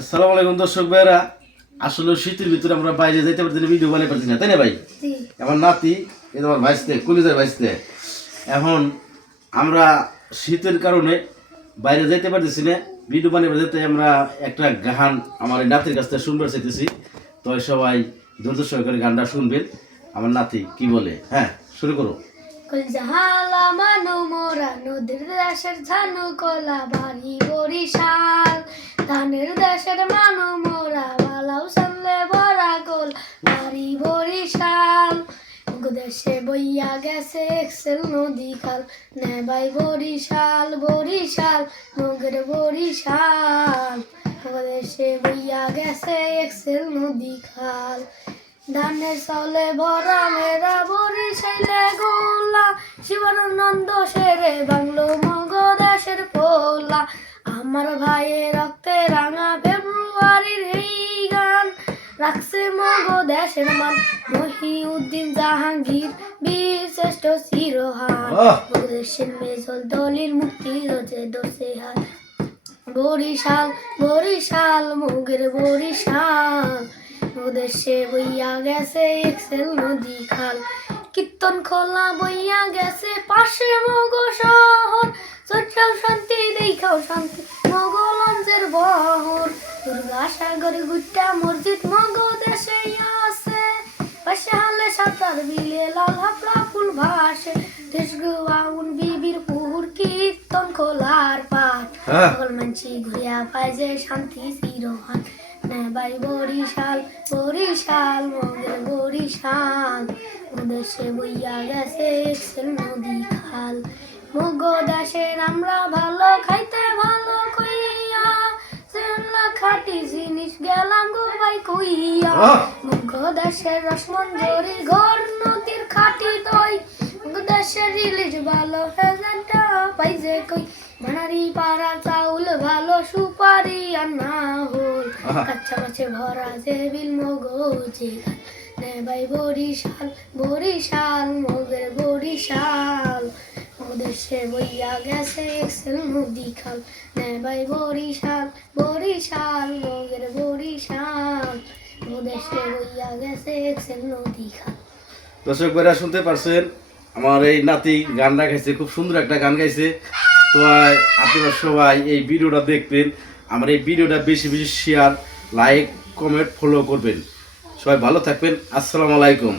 আসসালামু আলাইকুম দর্শক ভাইরা। আসলে শীতের ভিতরে আমরা বাইরে যাইতে পারছি না, ভিডিও বানাই পারছি না, তাই না ভাই? আমার নাতি এই তোমার ভাইসতে কলিজার ভাইসতে এখন আমরা শীতের কারণে বাইরে যাইতে পারতেছি না, ভিডিও বানাই পারছি। তাই আমরা একটা গান আমার এই নাতির কাছ থেকে শুনবার চাইতেছি। তো সবাই ধৈর্য সহকারে গানটা শুনবেন। আমার নাতি কি বলে, হ্যাঁ শুরু করো। জাহালা মানু মোরা নদীর দেশের ধানু কলা বাড়ি বরিশাল, ধানের দেশের মানু মোরা বালাও সামলে বড়া গোল বাড়ি বরিশাল। দেশে বইয়া গেছে এক্সেল নদী খাল, নেবাই বরিশাল বরিশাল মগের বরিশাল। দেশে বইয়া গেছে এক্সেল নদী খাল, ধানের চাউলে ভরা মেরা বরিশাইলে গোলা, শিবানন্দ সেরে বাংলো মগ দেশের পোলা। আমার ভাইয়ের রক্তে রাঙা ফেব্রুয়ারির এই গান, রাখছে মগ দেশের মান মহিউদ্দিন জাহাঙ্গীর বীর শ্রেষ্ঠ শিরোহান। দেশের মেজল দলির মুক্তি রোজে দোষে হাত, বরিশাল বরিশাল মগের বরিশাল। দেশে বইয়া গেছে এক্সেল নদী খাল, কীর্তন খোলা বইয়া গেছে পাশে মগ শহর। চট্টাল শান্তি দেখাও শান্তি মগলঞ্জের বহর, দুর্গা সাগর গুট্টা মসজিদ মগ দেশে আছে। পাশে হালে সাঁতার বিলে লাল হাপড়া ফুল ভাসে, দেশ গোয়াউন বিবির পুর কীর্তন খোলার পাঠ। সকল মানসি ঘুরিয়া পায় যে শান্তি চিরহান, নেবাই বরিশাল বরিশাল মগের বরিশাল। দেশে বইয়া গেছে এক্সেল নদী খাল, মগ দেশের আমরা ভালো খাইতে ভালো কইয়া, চেনলা খাটি জিনিস গেলাম গো ভাই কইয়া। মগ দেশের রসমঞ্জরি ঘর নদীর খাটি দই, মগ দেশের ইলিশ ভালো হেজাটা পাই যে কই। ভানারি পাড়া চাউল ভালো সুপারি আর না হল, কাচ্চা মাছে ভরা যে বিল মগজে নেবাই বরিশাল বরিশাল মগের বরিশাল। দেশে বইয়া গেছে এক্সেল নদী খাল, নেবাই বরিশাল বরিশাল মগের বরিশাল। দেশে বইয়া গেছে এক্সেল নদী খাল। দর্শক ভাইরা শুনতে পারছেন, আমার এই নাতি গানটা গাইছে, খুব সুন্দর একটা গান গাইছে। তো আপনারা সবাই এই ভিডিওটা দেখবেন, আমার এই ভিডিওটা বেশি বেশি শেয়ার লাইক কমেন্ট ফলো করবেন। সবাই ভালো থাকবেন। আসসালামু আলাইকুম।